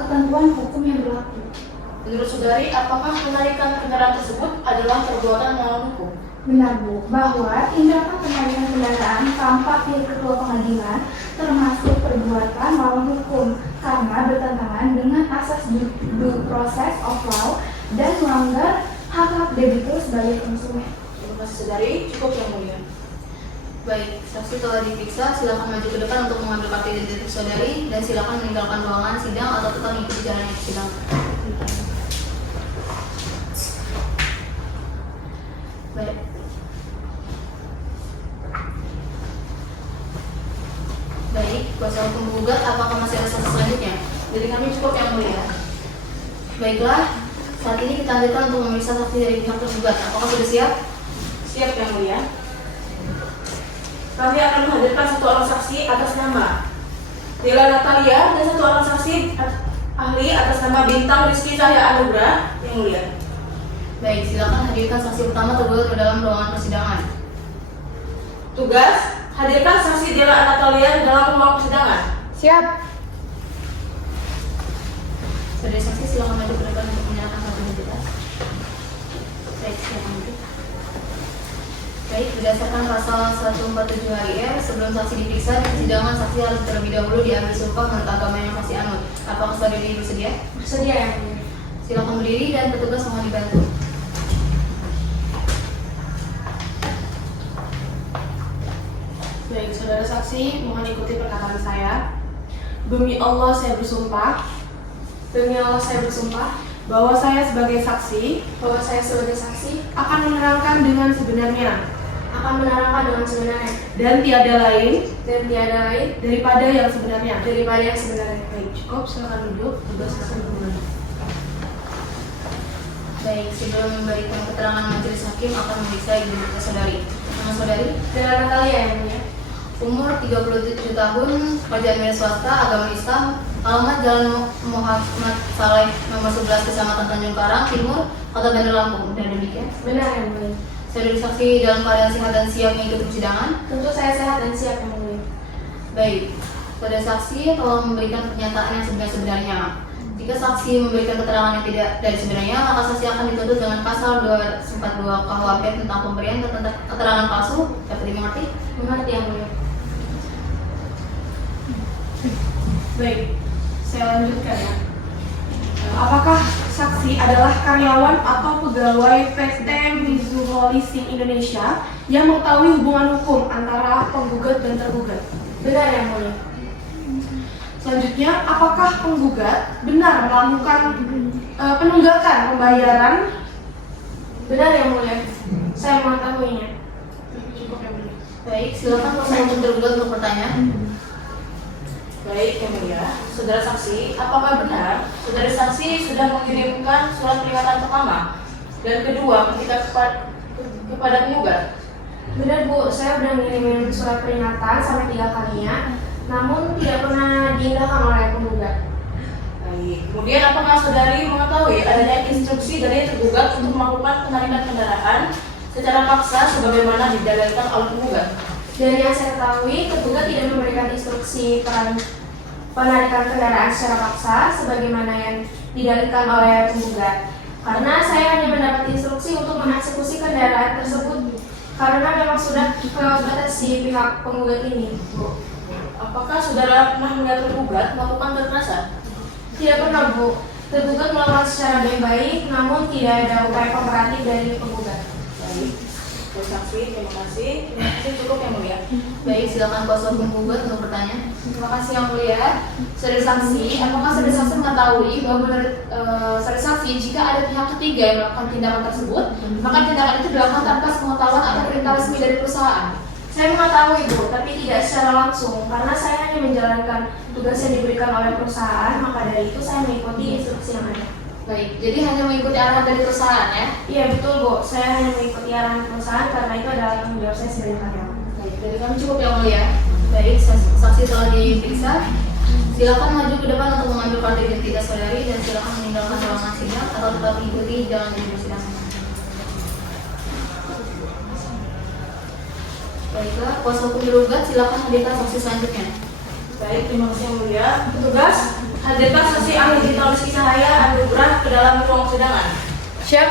ketentuan hukum yang berlaku. Menurut saudari, apakah menarikan kendaraan tersebut adalah perbuatan melawan hukum? Benar Bu, bahwa tindakan penarikan kendaraan tanpa pihak ketua pengadilan termasuk perbuatan melawan hukum karena bertentangan dengan asas due process of law dan melanggar hak-hak debitur sebagai konsumen. Terima kasih saudari, cukup yang mulia. Baik, saksi telah diperiksa, silakan maju ke depan untuk mengambil kartu identitas saudari dan silakan meninggalkan ruangan sidang atau tetap mengikuti jalannya sidang. Baik. Baik, kuasa hukum penggugat, apakah masih ada saksi selanjutnya? Jadi kami cukup yang mulia. Baiklah, saat ini kita lanjutkan untuk memeriksa saksi dari pihak tergugat. Apakah sudah siap? Siap yang mulia. Kami akan menghadirkan satu orang saksi atas nama Dela Natalia dan satu orang saksi ahli atas nama Bintang Rizky Cahya Anugrah yang mulia. Baik, silakan hadirkan saksi pertama tergugat ke dalam ruangan persidangan. Tugas, hadirkan saksi Dela Natalia di dalam ruang persidangan. Siap. Saudari saksi silakan maju ke depan untuk menyerahkan kartu identitas. Baik, silakan duduk. Baik, berdasarkan pasal 147 HIR, sebelum saksi diperiksa di persidangan, saksi harus terlebih dahulu diambil sumpah menurut agama yang saksi anut. Apakah saudari bersedia? Bersedia yang mulia. Silakan berdiri dan petugas mohon dibantu. Baik, saudara saksi, mohon ikuti perkataan saya. Demi Allah saya bersumpah. Demi Allah saya bersumpah Bahwa saya sebagai saksi bahwa saya sebagai saksi akan menerangkan dengan sebenarnya akan menerangkan dengan sebenarnya dan tiada lain dan tiada lain daripada yang sebenarnya. daripada yang sebenarnya. Baik, cukup, silakan duduk. Tugas akan kembali. Baik, sebelum memberikan keterangan majelis hakim akan memeriksa identitas saudari. Nama saudari? Dela Natalia yang mulia. Umur 37 tahun, pekerjaan milik swasta, agama Islam, alamat Jalan Muhammad Saleh nomor 11 Kecamatan Tanjung Karang Timur, Kota Bandar Lampung. Dan demikian. Benar yang mulia. Saudari saksi dalam keadaan sehat dan siap mengikuti persidangan. Tentu saya sehat dan siap yang mulia. Baik, saudari saksi telah memberikan pernyataan yang sebenarnya. Jika saksi memberikan keterangan yang tidak dari sebenarnya, maka saksi akan dituntut dengan pasal 242 KUHP tentang pemberian keterangan palsu. Dapat dimengerti? Mengerti yang mulia. Baik, saya lanjutkan ya. Apakah saksi adalah karyawan atau pegawai PT Mizuho Leasing Indonesia yang mengetahui hubungan hukum antara penggugat dan tergugat? Benar yang mulia. Selanjutnya, apakah penggugat benar melakukan penunggakan pembayaran? Benar yang mulia. Saya mengetahuinya. Cukup yang mulia. Baik, silakan kuasa hukum tergugat untuk bertanya. Baik, yang mulia. Saudara saksi, apakah benar saudara saksi sudah mengirimkan surat peringatan pertama dan kedua ketika kepada penggugat? Benar Bu, saya sudah mengirim surat peringatan sampai 3 kalinya, namun tidak pernah diindahkan oleh penggugat. Baik. Kemudian apakah saudari mengetahui adanya instruksi dari tergugat untuk melakukan penarikan kendaraan secara paksa sebagaimana didalilkan oleh penggugat? Dari yang saya ketahui, tergugat tidak memberikan instruksi penarikan kendaraan secara paksa sebagaimana yang didalilkan oleh penggugat. Karena saya hanya mendapat instruksi untuk mengeksekusi kendaraan tersebut karena memang sudah ke batas di pihak penggugat ini, Bu. Apakah saudara pernah melihat tergugat melakukan kekerasan? Tidak pernah, Bu. Tergugat melakukan secara baik-baik, namun tidak ada upaya kooperatif dari penggugat. Baik. Saksi, terima kasih. Terima kasih, cukup yang mulia. Baik, silakan kuasa hukum penggugat untuk bertanya. Terima kasih yang mulia. Saudari saksi, apakah saudari saksi mengetahui bahwa menurut saudari saksi jika ada pihak ketiga yang melakukan tindakan tersebut, maka tindakan itu dilakukan tanpa sepengetahuan atau perintah resmi dari perusahaan? Saya mengetahui, Bu, tapi tidak secara langsung karena saya hanya menjalankan tugas yang diberikan oleh perusahaan, maka dari itu saya mengikuti instruksi yang ada. Baik, jadi hanya mengikuti arahan dari perusahaan ya? Iya betul Bu, saya hanya mengikuti arahan perusahaan karena itu adalah tanggung jawab saya sebagai karyawan. Baik, dari kami cukup yang mulia. Baik, saksi telah diperiksa. Silakan maju ke depan untuk mengambil kartu identitas saudari dan silakan meninggalkan ruangan sidang atau tetap mengikuti jalan di persidangan. Baiklah, kuasa hukum tergugat silakan hadirkan saksi selanjutnya. Baik, terima kasih yang mulia. Petugas, hadirkan saksi ahli digital Rizky Cahaya Anugrah ke dalam ruang persidangan. Siap.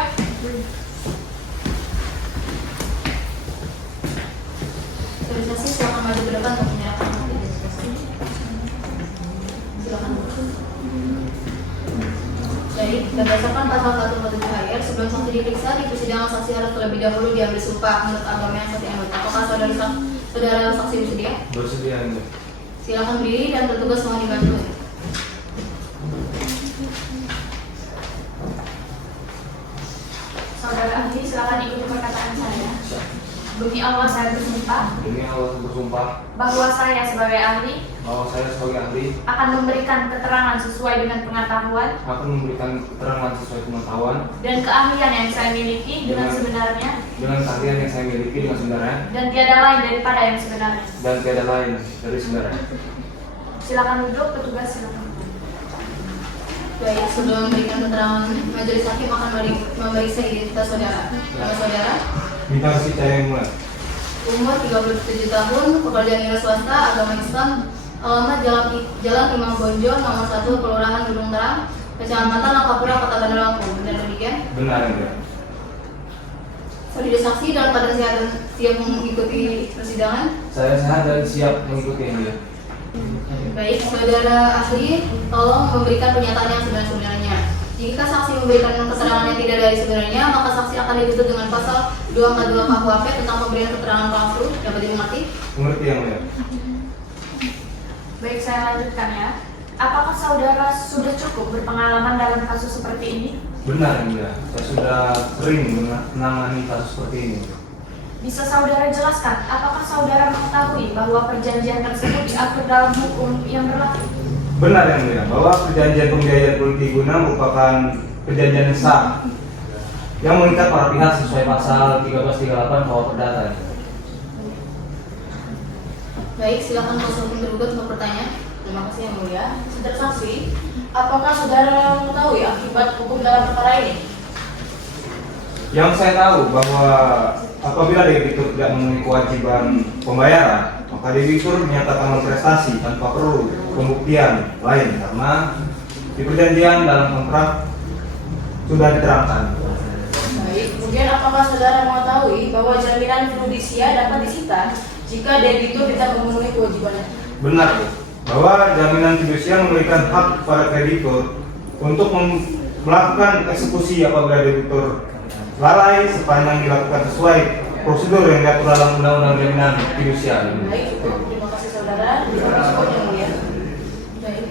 Saudari saksi silakan maju ke depan untuk menyerahkan kartu identitas. Silakan. Baik, berdasarkan pasal 147 HR, sebelum saksi diperiksa di persidangan saksi harus terlebih dahulu diambil sumpah menurut agama yang saksi anut. Apakah saudara saksi bersedia? Bersedia, Yang mulia. Silakan berdiri dan petugas mohon dibantu. Saudara ahli, silakan ikuti perkataan saya. Demi Allah saya bersumpah Demi Allah bersumpah bahwa saya sebagai ahli bahwa saya sebagai ahli akan memberikan keterangan sesuai dengan pengetahuan akan memberikan keterangan sesuai pengetahuan dan keahlian yang saya miliki dengan sebenarnya dengan keahlian yang saya miliki dengan sebenarnya dan tiada lain daripada yang sebenarnya. dan tiada lain dari sebenarnya. Silakan duduk, petugas silakan. Baik, sebelum memberikan keterangan, majelis hakim akan memeriksa identitas saudara. Nama saudara, Bintang Rizky Cahaya yang mulia. umur 37 tahun, pekerjaan wira swasta, agama Islam, alamat Jalan Imam Bonjol, nomor 1, Kelurahan Gunung Terang, Kecamatan Langkapura, Kota Bandar Lampung. Benar demikian? Benar, Yang mulia. Saudari saksi dalam keadaan sehat dan siap mengikuti persidangan. Saya sehat dan siap mengikuti, Yang mulia. Baik, saudara ahli, tolong memberikan pernyataan yang sebenarnya. Jika saksi memberikan keterangan yang tidak dari sebenarnya, maka saksi akan dituntut dengan pasal 242 KUHP tentang pemberian keterangan palsu. Dapat dimengerti? Mengerti, Yang mulia. Baik, saya lanjutkan ya. Apakah saudara sudah cukup berpengalaman dalam kasus seperti ini? Benar, Yang mulia. Saya sudah sering menangani kasus seperti ini. Bisa saudara jelaskan, apakah saudara mengetahui bahwa perjanjian tersebut diatur dalam hukum yang berlaku? Benar, Yang mulia, bahwa perjanjian pembiayaan politik guna merupakan perjanjian yang sah yang mengikat para pihak sesuai pasal 1338 KUH Perdata. Baik, silakan kuasa hukum tergugat untuk bertanya. Terima kasih yang mulia. Saudara saksi, apakah saudara mengetahui akibat hukum dalam perkara ini? Yang saya tahu bahwa apabila debitur tidak memenuhi kewajiban pembayaran, maka debitur menyatakan prestasi tanpa perlu pembuktian lain karena di perjanjian dalam kontrak sudah diterangkan. Baik, kemudian apakah saudara mengetahui bahwa jaminan fidusia dapat disita jika debitur tidak memenuhi kewajibannya? Benar, Bu, bahwa jaminan fidusia memberikan hak kepada kreditur untuk melakukan eksekusi apabila debitur lalai sepanjang dilakukan sesuai prosedur yang diatur dalam Undang-Undang Jaminan Fidusia. Baik, terima kasih saudara. Terima kasih yang mulia. Baik.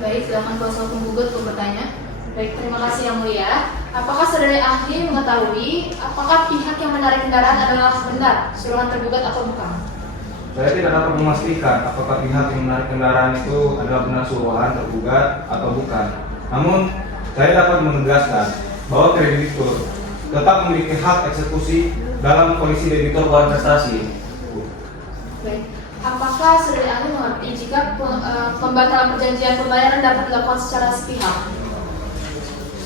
Baik, silakan kuasa hukum gugat untuk bertanya. Baik, terima kasih yang mulia. Apakah saudara ahli mengetahui apakah pihak yang menarik kendaraan adalah benar suruhan tergugat atau bukan? Saya tidak dapat memastikan apakah pihak yang menarik kendaraan itu adalah benar suruhan tergugat atau bukan. Namun, saya dapat menegaskan bahwa kreditur tetap memiliki hak eksekusi dalam kondisi debitur bukan prestasi. Baik. Apakah saudara ahli mengerti jika pembatalan perjanjian pembayaran dapat dilakukan secara sepihak?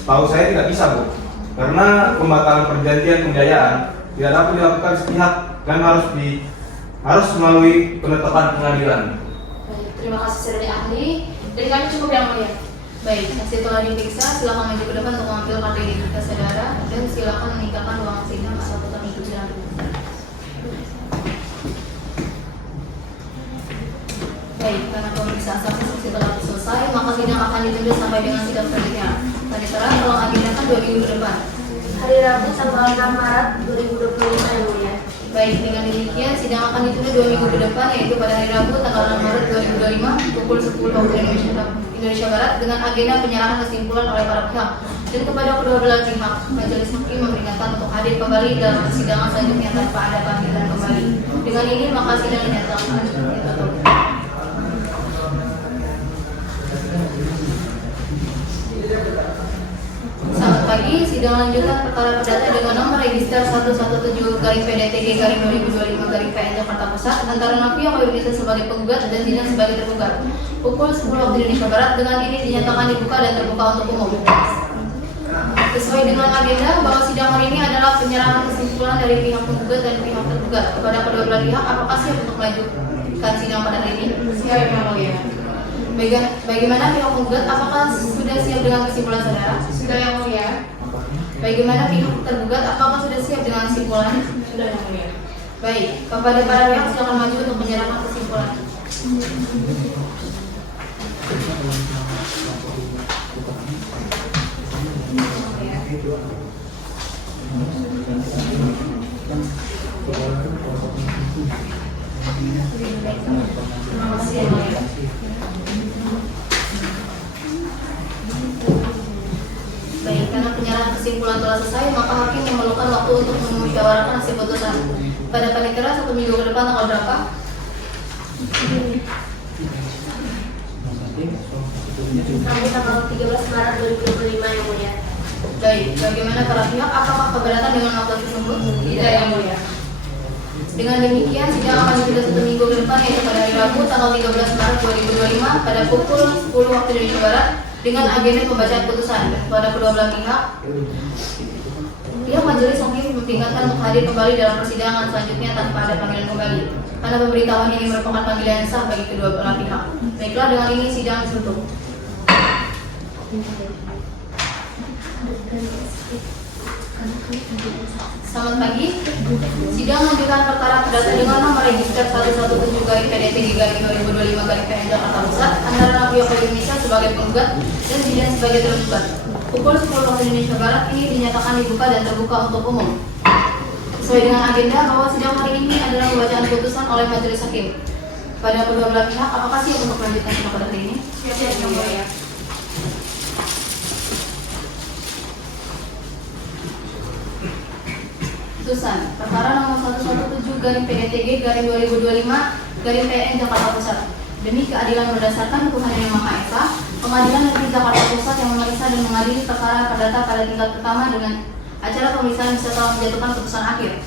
Tahu saya tidak bisa, Bu, karena pembatalan perjanjian pembiayaan tidak dapat dilakukan sepihak dan harus melalui penetapan pengadilan. Baik, terima kasih saudara ahli. Dari kami cukup yang mulia. Baik, saksi telah diperiksa, silakan maju ke depan untuk mengambil kartu identitas saudara dan silakan meninggalkan ruang sidang atau tetap mengikuti jalan. Baik, karena pemeriksaan saksi telah selesai, maka sidang akan ditunda sampai dengan sidang selanjutnya. Tadi terang, tolong agendakan 2 minggu ke depan. Hari Rabu tanggal 6 Maret 2025 yang mulia. Baik, dengan demikian sidang akan ditunda 2 minggu ke depan, yaitu pada hari Rabu tanggal 6 Maret 2025 pukul 10 waktu Indonesia Barat dengan agenda penyerahan kesimpulan oleh para pihak dan kepada kedua belah pihak. Majelis hakim memperingatkan untuk hadir kembali dalam persidangan selanjutnya tanpa ada panggilan kembali. Dengan ini maka sidang dinyatakan ditutup. Selamat pagi, sidang lanjutan perkara perdata dengan nomor register 117-PDTG-2025-PN Jakarta Pusat antara Nafia Koyunisa sebagai penggugat dan Sidang sebagai tergugat. Pukul 10 waktu Indonesia Barat, dengan ini dinyatakan dibuka dan terbuka untuk umum. Sesuai dengan agenda bahwa sidang hari ini adalah penyerahan kesimpulan dari pihak penggugat dan pihak tergugat kepada kedua belah pihak. Apakah siap untuk melanjutkan sidang pada hari ini? Siap, Yang Mulia. Bagaimana pihak penggugat? Apakah sudah siap dengan kesimpulan saudara? Sudah, Yang Mulia. Bagaimana pihak tergugat? Apakah sudah siap dengan kesimpulan? Sudah, Yang Mulia. Baik, kepada para pihak silakan maju untuk menyerahkan kesimpulan. Terima kasih, Yang Mulia. Baik, karena penyerahan kesimpulan telah selesai, maka hakim memerlukan waktu untuk memusyawarahkan hasil putusan. Pada panitera 1 minggu ke depan tanggal berapa? Sampai tanggal 13 Maret 2025 yang mulia. Baik, bagaimana para pihak? Apakah keberatan dengan waktu tersebut? Tidak, Yang Mulia. Dengan demikian, sidang akan ditunda 1 minggu ke depan, yaitu pada hari Rabu tanggal 13 Maret 2025 pada pukul 10 waktu Indonesia Barat dengan agenda pembacaan putusan kepada kedua belah pihak. Pihak majelis hakim memperingatkan untuk hadir kembali dalam persidangan selanjutnya tanpa ada panggilan kembali, karena pemberitahuan ini merupakan panggilan yang sah bagi kedua belah pihak. Baiklah, dengan ini sidang ditutup. Selamat pagi. Sidang lanjutan perkara perdata dengan nomor register 117-PDTG-2025-PN Jakarta Pusat antara Nafia Koyunisa sebagai penggugat dan Sidang sebagai tergugat. Pukul 10 waktu Indonesia Barat ini dinyatakan dibuka dan terbuka untuk umum. Sesuai dengan agenda bahwa sidang hari ini adalah pembacaan putusan oleh majelis hakim. Pada kedua belah pihak, apakah siap untuk melanjutkan sidang pada hari ini? Siap, Yang Mulia. Putusan perkara nomor 117-PDTG-2025-PN Jakarta Pusat. Demi keadilan berdasarkan Tuhan Yang Maha Esa, Pengadilan Negeri Jakarta Pusat yang memeriksa dan mengadili perkara perdata pada tingkat pertama dengan acara pemeriksaan bisa telah menjatuhkan putusan akhir.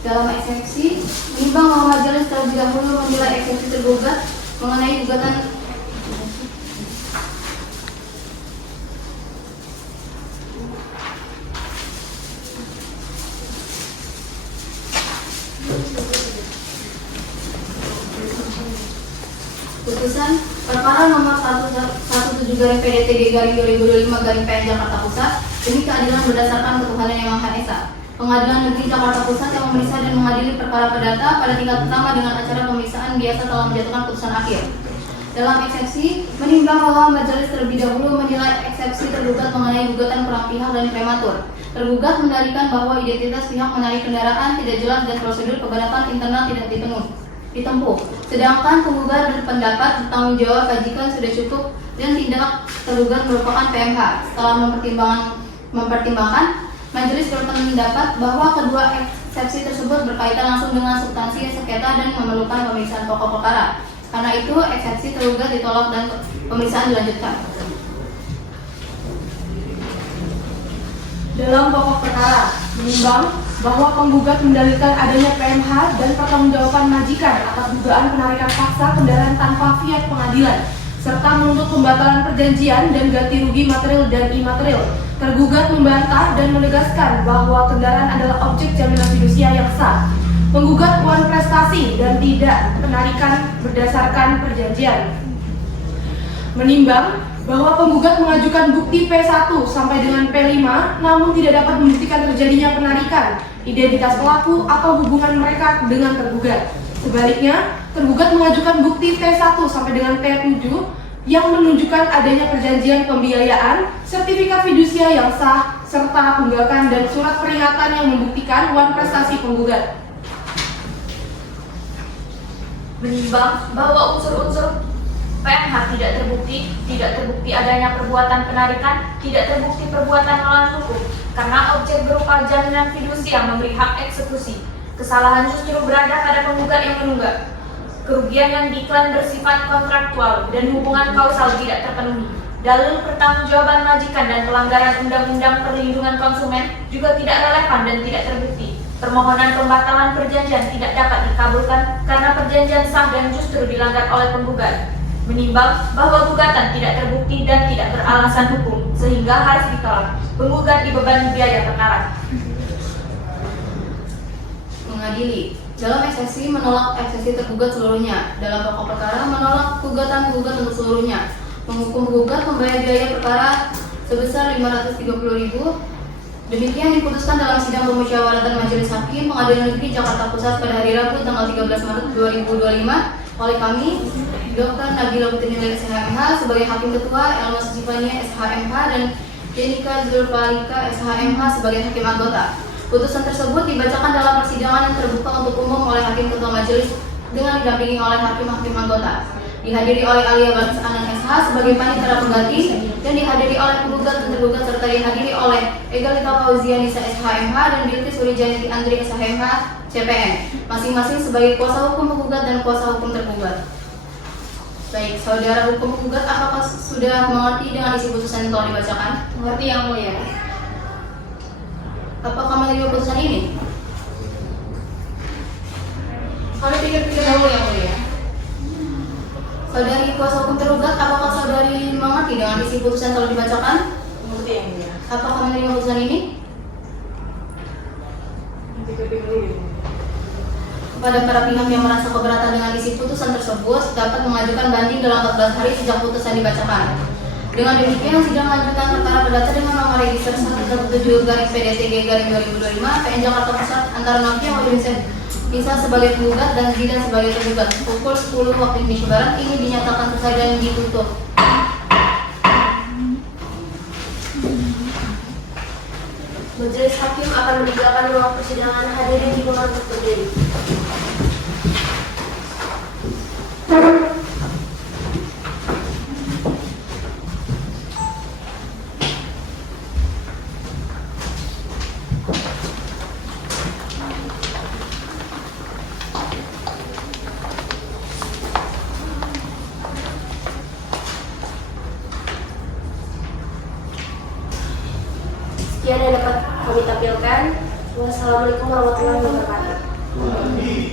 Dalam eksepsi, menimbang bahwa majelis terlebih dahulu menilai eksepsi tergugat mengenai gugatan Putusan perkara nomor 17-PDTG-2025-PN Jakarta Pusat demi keadilan berdasarkan ketuhanan Yang Maha Esa. Pengadilan Negeri Jakarta Pusat yang memeriksa dan mengadili perkara perdata pada tingkat pertama dengan acara pemeriksaan biasa telah menjatuhkan putusan akhir. Dalam eksepsi, menimbang bahwa majelis terlebih dahulu menilai eksepsi tergugat mengenai gugatan perang pihak dan prematur. Tergugat mendalilkan bahwa identitas pihak menarik kendaraan tidak jelas dan prosedur keberatan internal tidak ditempuh. Sedangkan penggugat berpendapat bertanggung jawab kewajiban sudah cukup dan tindak tergugat merupakan PMH. Setelah mempertimbangkan, majelis berpendapat bahwa kedua eksepsi tersebut berkaitan langsung dengan substansi sengketa dan memerlukan pemeriksaan pokok perkara. Karena itu, eksepsi tergugat ditolak dan pemeriksaan dilanjutkan. Dalam pokok perkara, menimbang bahwa penggugat mendalilkan adanya PMH dan pertanggungjawaban majikan atas dugaan penarikan paksa kendaraan tanpa fiat pengadilan, serta menuntut pembatalan perjanjian dan ganti rugi material dan imaterial. Tergugat membantah dan menegaskan bahwa kendaraan adalah objek jaminan fidusia yang sah. Penggugat uang prestasi dan tidak penarikan berdasarkan perjanjian. Menimbang bahwa penggugat mengajukan bukti P1 sampai dengan P5 namun tidak dapat membuktikan terjadinya penarikan, identitas pelaku atau hubungan mereka dengan tergugat. Sebaliknya, tergugat mengajukan bukti P1 sampai dengan P7 yang menunjukkan adanya perjanjian pembiayaan, sertifikat fidusia yang sah, serta tunggakan dan surat peringatan yang membuktikan uang prestasi penggugat. Menimbang bahwa unsur-unsur PMH tidak terbukti adanya perbuatan penarikan, tidak terbukti perbuatan melawan hukum, karena objek berupa jaminan fidusia memberi hak eksekusi. Kesalahan justru berada pada penggugat yang menunggak. Kerugian yang diklaim bersifat kontraktual dan hubungan kausal tidak terpenuhi. Dalil pertanggungjawaban majikan dan pelanggaran Undang-Undang Perlindungan Konsumen juga tidak relevan dan tidak terbukti. Permohonan pembatalan perjanjian tidak dapat dikabulkan karena perjanjian sah dan justru dilanggar oleh penggugat. Menimbang bahwa gugatan tidak terbukti dan tidak beralasan hukum sehingga harus ditolak. Penggugat dibebani biaya perkara. Mengadili. Dalam eksepsi menolak eksepsi tergugat seluruhnya. Dalam pokok perkara menolak gugatan penggugat untuk seluruhnya. Menghukum penggugat membayar biaya perkara sebesar 530.000. Demikian diputuskan dalam sidang pemusyawaratan Majelis Hakim Pengadilan Negeri Jakarta Pusat pada hari Rabu tanggal 13 Maret 2025 oleh kami, Dr. Nabila Putri SHMH sebagai Hakim Ketua, Elma Sujifania SHMH dan Jenika Zulfalika SHMH sebagai Hakim Anggota. Putusan tersebut dibacakan dalam persidangan yang terbuka untuk umum oleh Hakim Ketua Majelis dengan didampingi oleh hakim-hakim anggota. Dihadiri oleh Alia Baris Anan SH sebagai panitera pengganti dan dihadiri oleh penggugat dan tergugat serta dihadiri oleh Egalita Fauzianisa SHMH dan Bilqis Sulijanti Andri SHMH CPN masing-masing sebagai kuasa hukum penggugat dan kuasa hukum tergugat. Baik, saudara hukum penggugat, apakah sudah mengerti dengan isi putusan yang telah dibacakan? Mengerti yang mulia. Apakah menerima putusan ini? Kami pikir-pikir dahulu yang mulia. Saudari kuasa hukum tergugat, apakah saudari mengerti dengan isi putusan yang telah dibacakan? Mengerti yang mulia. Apakah menerima putusan ini? Pikir-pikir dulu. Kepada para pihak yang merasa keberatan dengan isi putusan tersebut dapat mengajukan banding dalam 14 hari sejak putusan dibacakan. Dengan demikian, sidang lanjutan perkara perdata dengan nomor register 117-PDTG-2025 PN Jakarta Pusat antara Novia Maudin Nisa sebagai penggugat dan Zidan sebagai tergugat pukul 10 waktu Indonesia Barat ini dinyatakan selesai dan ditutup. Majelis Hakim akan meninggalkan ruang persidangan. Hadirin dimohon untuk berdiri. Sekian yang dapat kami tampilkan. Wassalamualaikum warahmatullahi wabarakatuh.